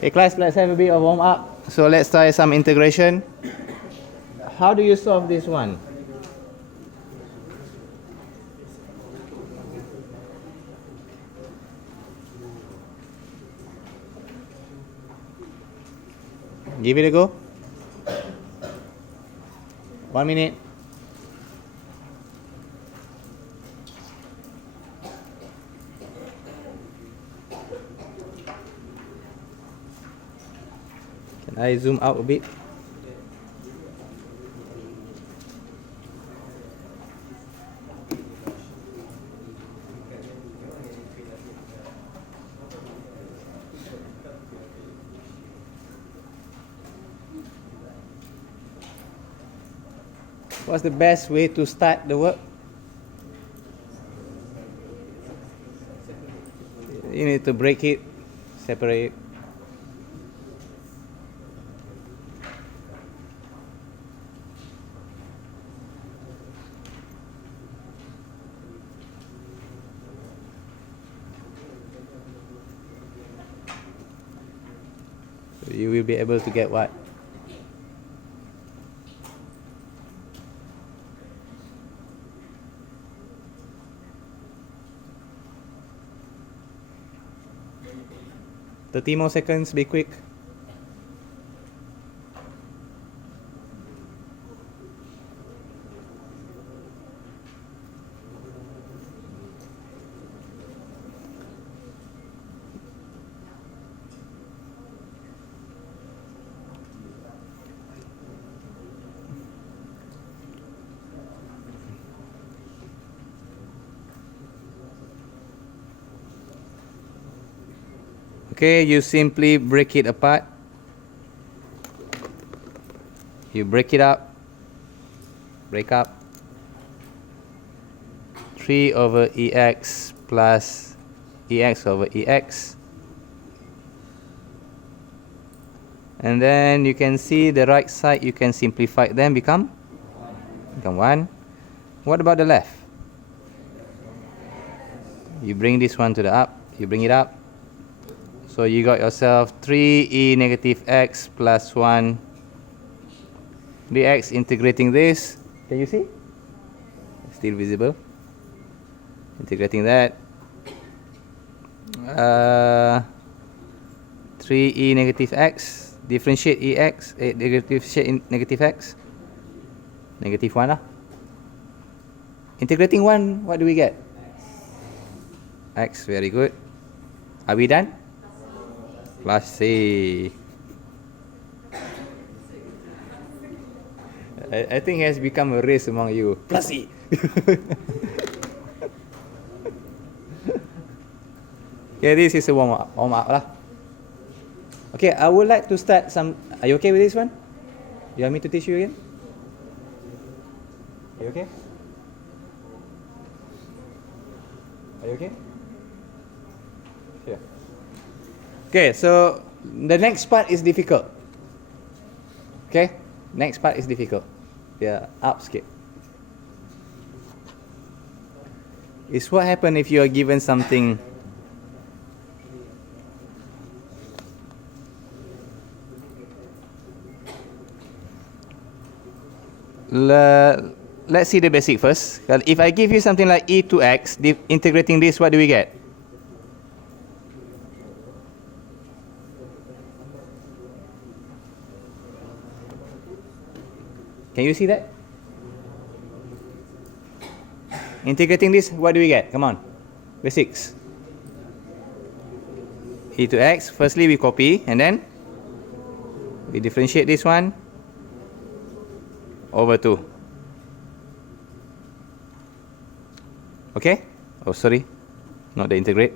Okay, class, let's have a bit of warm up. So let's try some integration. How do you solve this one? Give it a go. 1 minute. Can I zoom out a bit? What's the best way to start the work? You need to break it, separate it. So you will be able to get what? $30 more seconds, be quick. Okay, you simply break it apart. You break it up. Break up. 3 over EX plus EX over EX. And then you can see the right side, you can simplify them, become 1. What about the left? You bring this one to the up. You bring it up. So you got yourself 3e negative x plus 1 dx integrating this. Can you see? Still visible. Integrating that. 3e negative x. Differentiate ex. Differentiate negative x. Negative 1 lah. Integrating 1, what do we get? X, very good. Are we done? Plus C. I think it has become a race among you. Plus C. Okay, this is a warm up lah. Okay, I would like to start some. Are you okay with this one? You want me to teach you again? Are you okay? Are you okay? Sure. Okay, so the next part is difficult. Okay, next part is difficult. Yeah, up skip. It's what happens if you are given something. Let's see the basic first. If I give you something like e to x, integrating this, what do we get? Can you see that? Integrating this, what do we get? Come on. Basics. E to x, firstly we copy, and then we differentiate this one over 2. Okay? Oh, sorry. Not the integrate.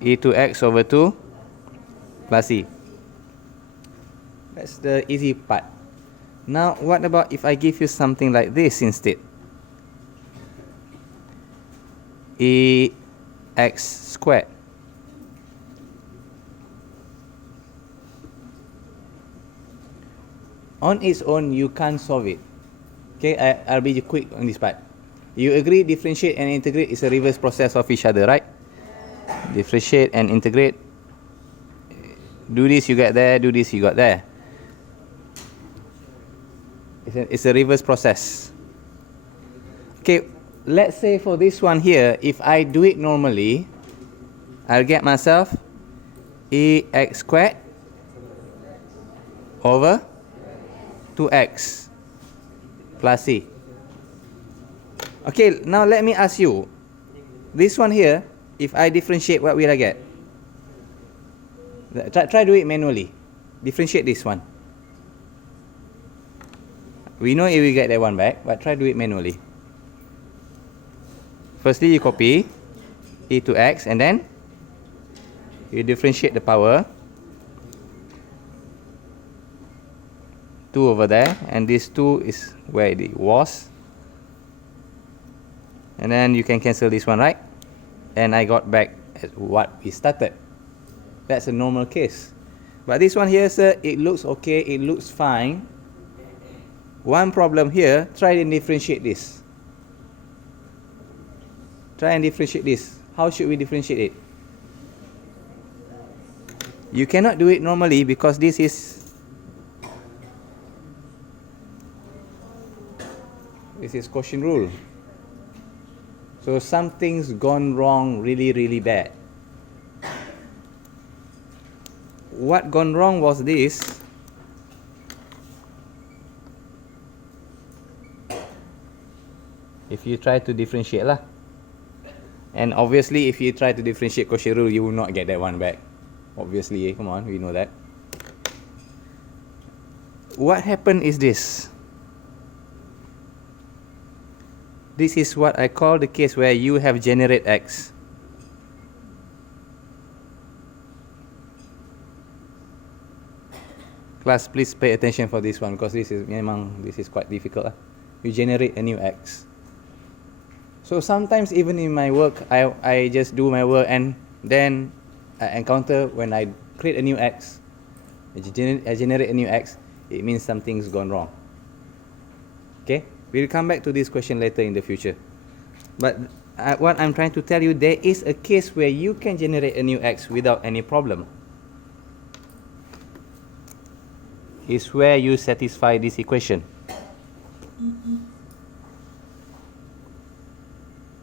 E to x over 2 plus e. That's the easy part. Now, what about if I give you something like this instead? Ex squared. On its own, you can't solve it. Okay, I'll be quick on this part. You agree differentiate and integrate is a reverse process of each other, right? Differentiate and integrate Do this, you get there. Do this, you got there. It's a reverse process. Okay, let's say for this one here, if I do it normally, I'll get myself ax squared over 2x plus c. Okay, now let me ask you, this one here, if I differentiate, what will I get? Try do it manually. Differentiate this one. We know if we get that one back, but try do it manually. Firstly, you copy e to x, and then you differentiate the power 2 over there, and this 2 is where it was. And then you can cancel this one, right? And I got back at what we started. That's a normal case. But this one here, sir, it looks okay, it looks fine. One problem here, try and differentiate this. Try and differentiate this. How should we differentiate it? You cannot do it normally because this is quotient rule. So something's gone wrong really bad. What gone wrong was this. If you try to differentiate lah. And obviously if you try to differentiate quotient rule, you will not get that one back. Obviously, come on, we know that. What happened is this. This is what I call the case where you have generate x. Class, please pay attention for this one because this is quite difficult. You generate a new x. So sometimes even in my work, I just do my work and then I encounter when I create a new x, I generate a new x, it means something's gone wrong. Okay? We'll come back to this question later in the future. But what I'm trying to tell you, there is a case where you can generate a new x without any problem. It's where you satisfy this equation.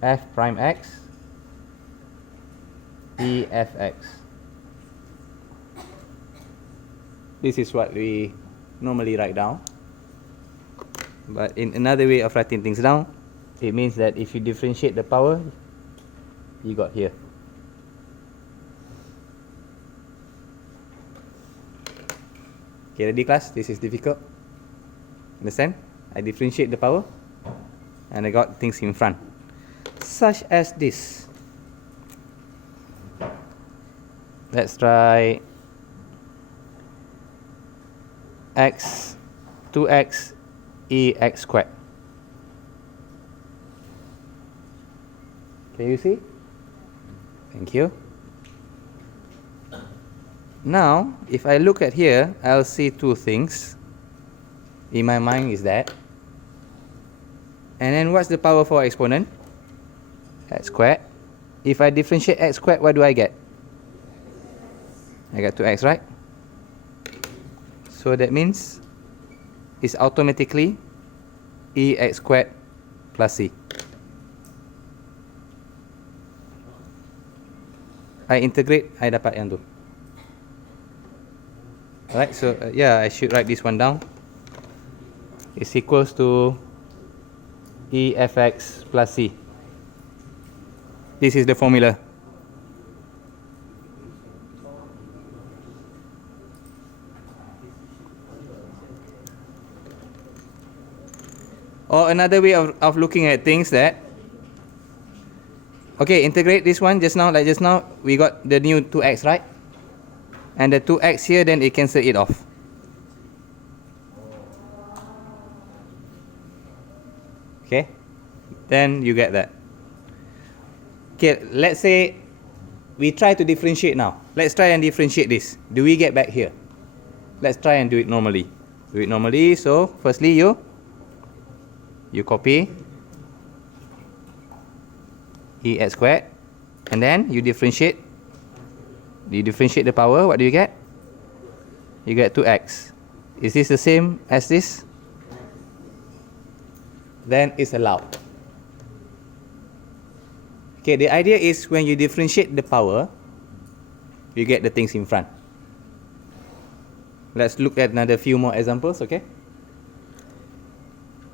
F prime x e f x. This is what we normally write down. But in another way of writing things down, it means that if you differentiate the power, you got here. Okay, ready class? This is difficult. Understand? I differentiate the power and I got things in front. Such as this. Let's try x 2x e x squared. Can you see? Thank you. Now, if I look at here, I'll see two things. In my mind is that. And then what's the power for exponent? X squared. If I differentiate x squared, what do I get? I get 2x, right? So that means it's automatically e x squared plus c. I integrate, I dapat yang tu. Alright, so yeah, I should write this one down. It's equals to e fx plus c. This is the formula. Or another way of looking at things that, okay, integrate this one just now, like just now, we got the new 2x, right? And the 2x here, then it cancel it off. Okay, then you get that. Okay, let's say we try to differentiate now. Let's try and differentiate this. Do we get back here? Let's try and do it normally. Do it normally. So firstly, you copy e x squared, and then you differentiate. You differentiate the power. What do you get? you get 2x. Is this the same as this? Then it's allowed. Okay, the idea is when you differentiate the power, you get the things in front. Let's look at another few more examples, okay?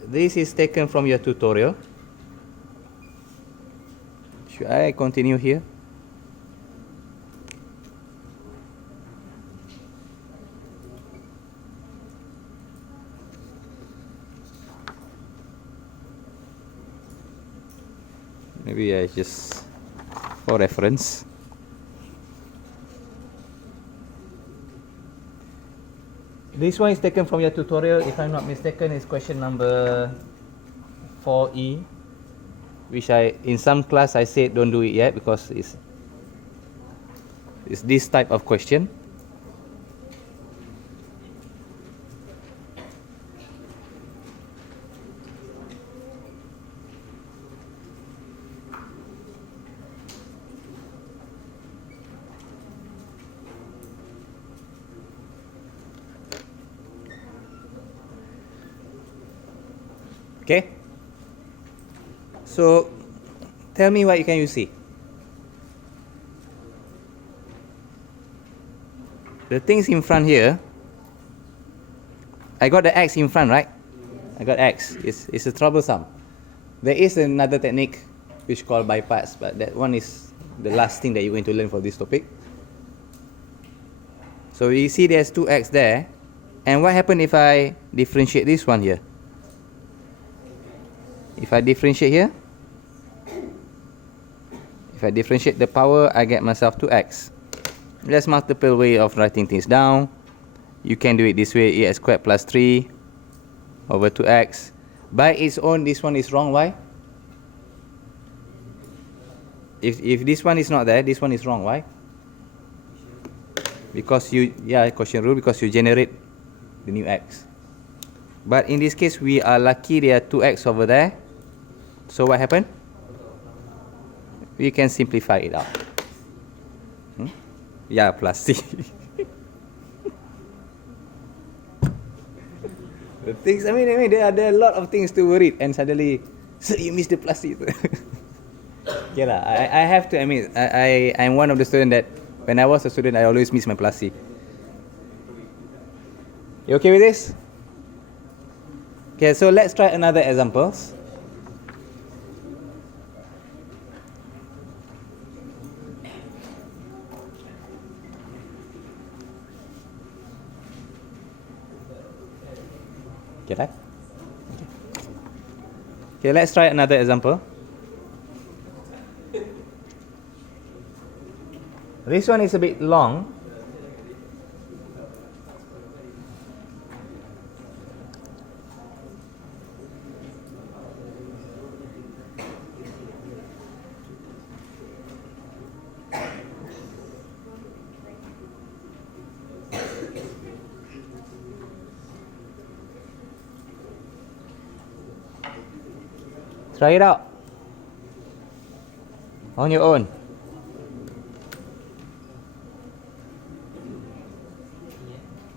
This is taken from your tutorial. Should I continue here? Maybe I just, for reference. This one is taken from your tutorial, if I'm not mistaken, is question number 4E, which in some class I said don't do it yet because it's this type of question. Okay, so tell me what can you see. The things in front here, I got the x in front, right? I got x. It's a troublesome. There is another technique which called bypass, but that one is the last thing that you're going to learn for this topic. So you see there's 2x there, and what happens if I differentiate this one here? If I differentiate here, if I differentiate the power, I get myself 2x. There's multiple way of writing things down. You can do it this way, ax squared plus 3 over 2x. By its own, this one is wrong. Why? If this one is not there, this one is wrong. Why? Because quotient rule, because you generate the new x. But in this case, we are lucky there are 2x over there. So what happened? We can simplify it out. Yeah, plus c. The things, I mean, there are a lot of things to worry, and suddenly, so you miss the plus c. Okay lah, I have to admit, I'm one of the students that when I was a student, I always miss my plus c. You okay with this? Okay, so let's try another examples. Okay, right? Okay, let's try another example. This one is a bit long. Try it out on your own.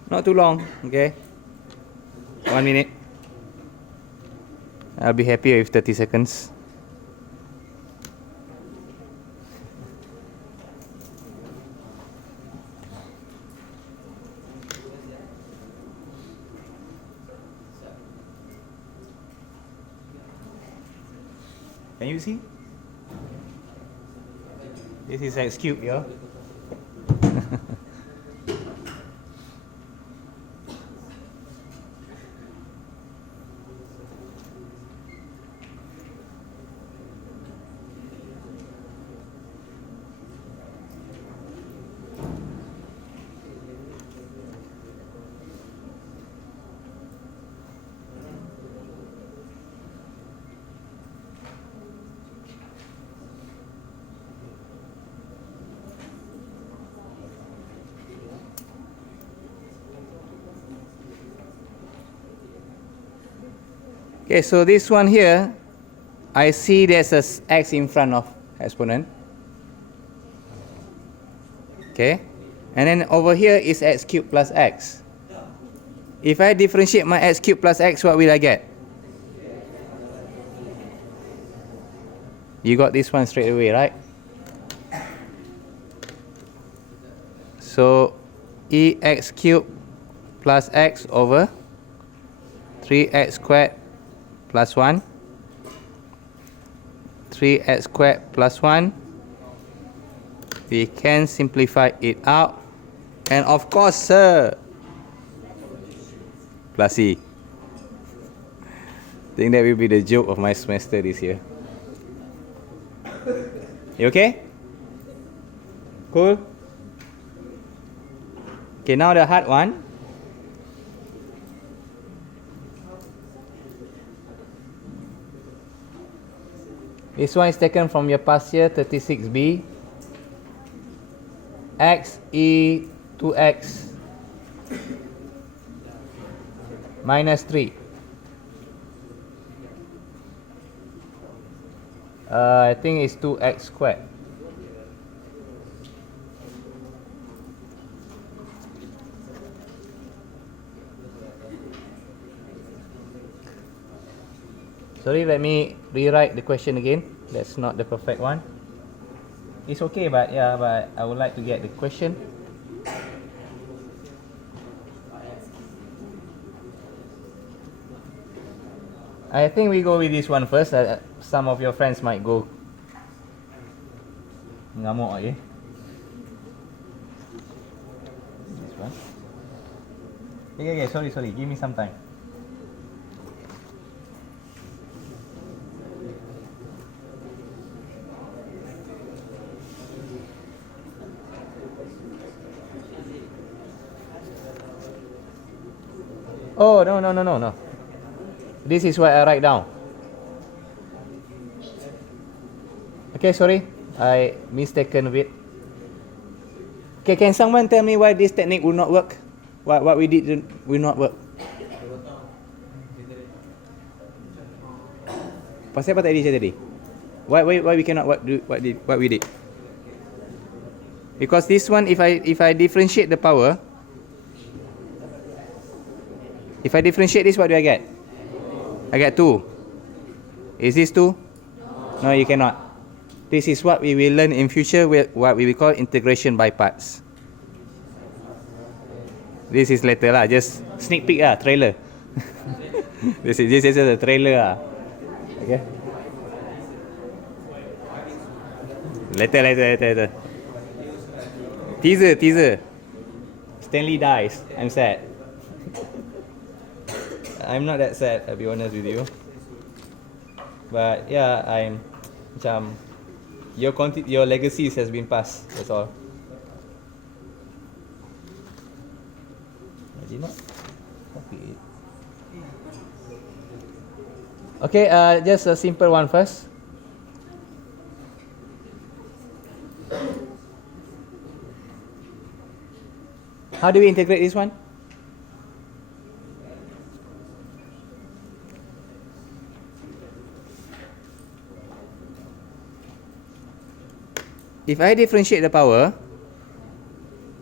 Not too long, okay? 1 minute. I'll be happy with 30 seconds. Can you see? This is x cubed, yeah? Okay, so this one here, I see there's a x in front of exponent. Okay, And then over here is x cubed plus x. If I differentiate my x cubed plus x, what will I get? You got this one straight away, right? So ex cubed plus x over 3x squared plus 1, 3x squared plus 1. We can simplify it out, and of course, sir, plus c. I think that will be the joke of my semester this year. You okay? Cool? Okay, now the hard one. This one is taken from your past year 36B. X e 2x minus 3. I think it's 2x squared. Sorry, let me rewrite the question again. That's not the perfect one. It's okay, but yeah, but I would like to get the question. I think we go with this one first. Some of your friends might go ngamuk lagi. This one. Okay, sorry. Give me some time. Oh, no. This is what I write down. Okay, sorry. I mistaken with. Okay, can someone tell me why this technique will not work? What we did will not work? Pasal apa tadi? Why we cannot what we did? Because this one, if I differentiate the power, if I differentiate this, what do I get? I get 2. Is this 2? No, you cannot. This is what we will learn in future, what we will call integration by parts. This is later lah, just sneak peek lah, trailer. This is a trailer lah. Okay. Later. Teaser. Stanley dies. I'm sad. I'm not that sad, I'll be honest with you. But yeah, I'm macam your legacies has been passed. That's all. I did not copy it. Okay, just a simple one first. How do we integrate this one? If I differentiate the power,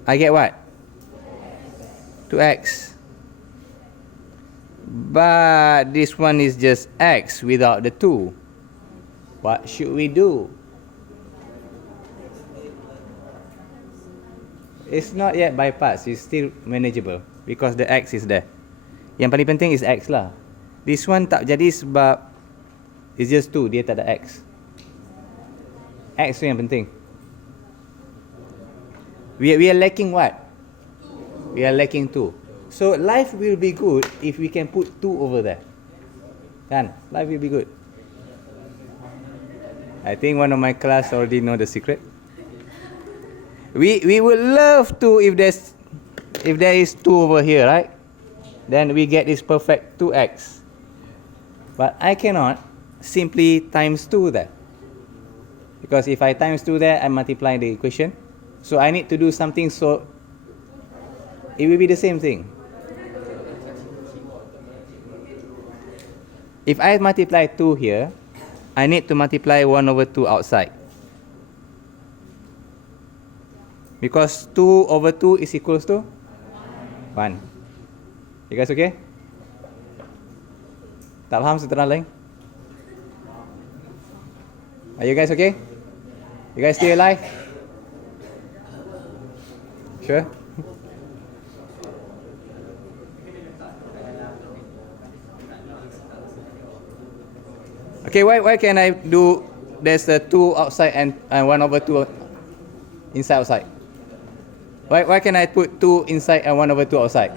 I get what? 2x. But this one is just x without the 2. What should we do? It's not yet by parts, it's still manageable because the x is there. Yang paling penting is x lah. This one tak jadi sebab it's just 2, dia tak ada x. X tu yang penting. We are lacking what? We are lacking 2. So life will be good if we can put 2 over there. Kan? Life will be good. I think one of my class already know the secret. We would love to if there is 2 over here, right? Then we get this perfect 2x. But I cannot simply times 2 there. Because if I times 2 there, I multiply the equation. So I need to do something so it will be the same thing. If I multiply 2 here, I need to multiply 1 over 2 outside. Because 2 over 2 is equals to 1. You guys okay? Tak faham setengah lain? Are you guys okay? You guys still alive? Sure? Okay, why can I do, there's a 2 outside and 1 over 2 inside outside? Why can I put 2 inside and 1 over 2 outside?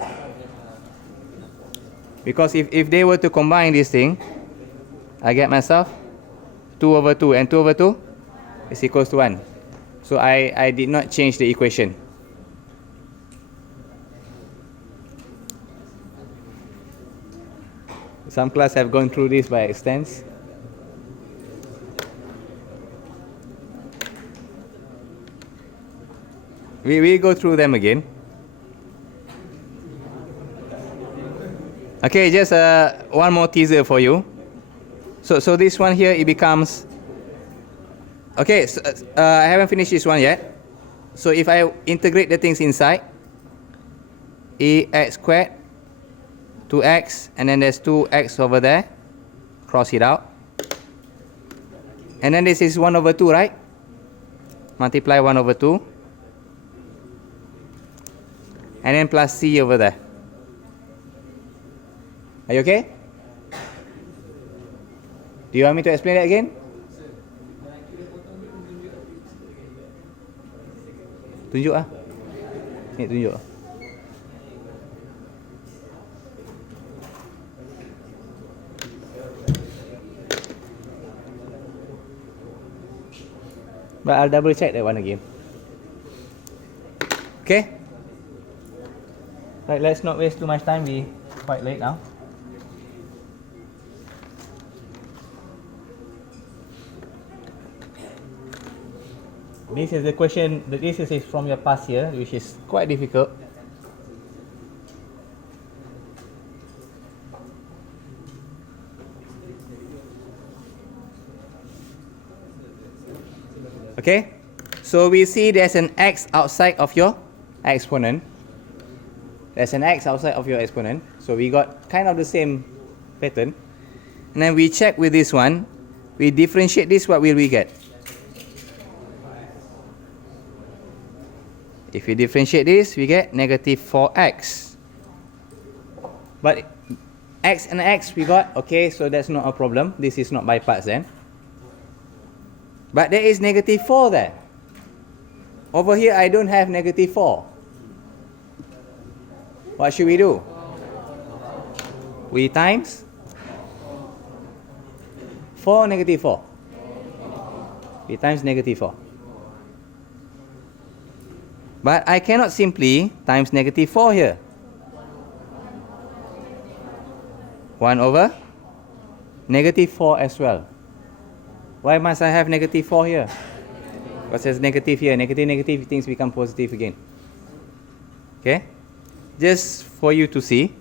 Because if they were to combine this thing, I get myself 2 over 2, and 2 over 2 is equals to 1. So I did not change the equation. Some class have gone through this by extents. We go through them again. Okay, just one more teaser for you. So this one here, it becomes... Okay, so, I haven't finished this one yet. So if I integrate the things inside, ax squared, 2x, and then there's 2x over there. Cross it out. And then this is 1 over 2, right? Multiply 1 over 2. And then plus c over there. Are you okay? Do you want me to explain that again? Tunjuk ah. Ni tunjuk. But I'll double check that one again. Okay? Right, let's not waste too much time. We're quite late now. This is the question, this is from your past year, which is quite difficult. Okay, so we see there's an x outside of your exponent. There's an x outside of your exponent. So we got kind of the same pattern. And then we check with this one. We differentiate this, what will we get? If we differentiate this, we get negative 4x. But x and x we got, okay, so that's not a problem. This is not by parts then. But there is negative 4 there. Over here, I don't have negative 4. What should we do? We times 4 negative 4. We times negative 4. But I cannot simply times negative 4 here. 1 over negative 4 as well. Why must I have negative 4 here? Because there's negative here. Negative, things become positive again. Okay? Just for you to see.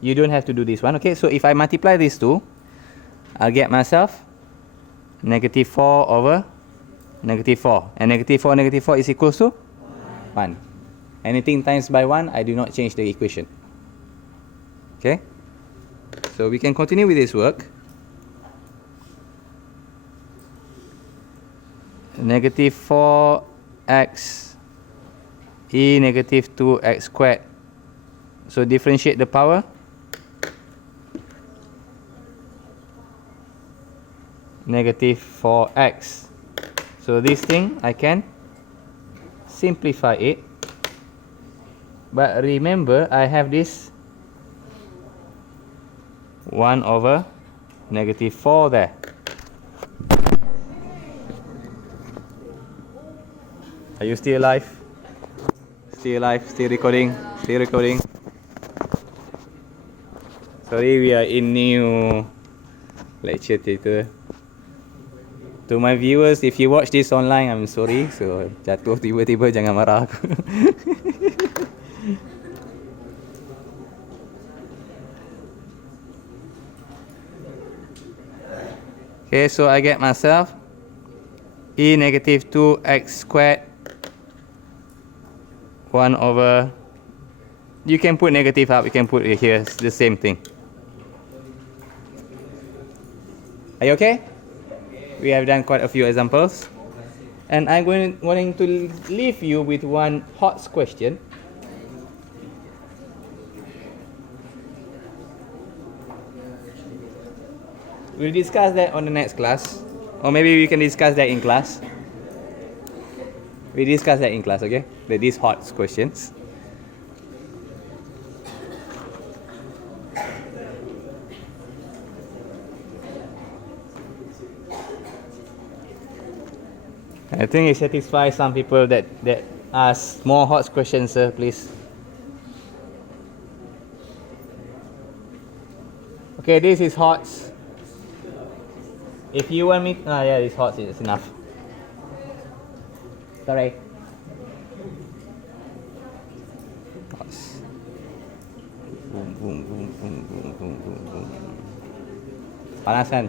You don't have to do this one. Okay, so if I multiply these two, I'll get myself negative 4 over negative 4. And negative 4 is equals to 1. Anything times by 1, I do not change the equation. Okay? So we can continue with this work. Negative 4x e negative 2x squared. So differentiate the power. Negative 4x. So this thing, I can simplify it. But remember, I have this 1 over negative 4 there. Are you still alive? Still alive? Still recording? Still recording? Sorry, we are in new lecture theatre. To my viewers, if you watch this online, I'm sorry. So, jatuh tiba-tiba, jangan marah aku. Okay, so I get myself e negative 2x squared 1 over, you can put negative up, you can put it here, it's the same thing. Are you okay? We have done quite a few examples. And I'm going to leave you with one hot question. We'll discuss that on the next class. Or maybe we can discuss that in class. We discuss that in class, okay? These hot questions. I think it satisfies some people that ask more hot questions, sir, please. Okay, this is hot. If you want me, yeah, this hot is enough. Sorry. Boom, boom, boom, boom, boom, boom, boom, boom. Panas kan?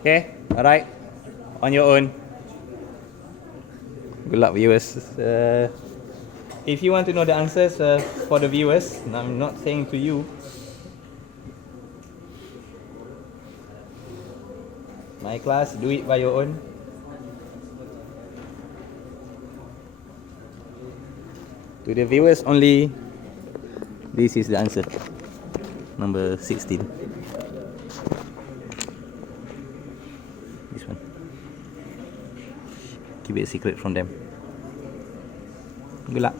Okay, alright. On your own. Good luck, viewers. If you want to know the answers for the viewers, I'm not saying to you. My class, do it by your own. To the viewers only, this is the answer. Number 16. This one. Keep it a secret from them. Good luck.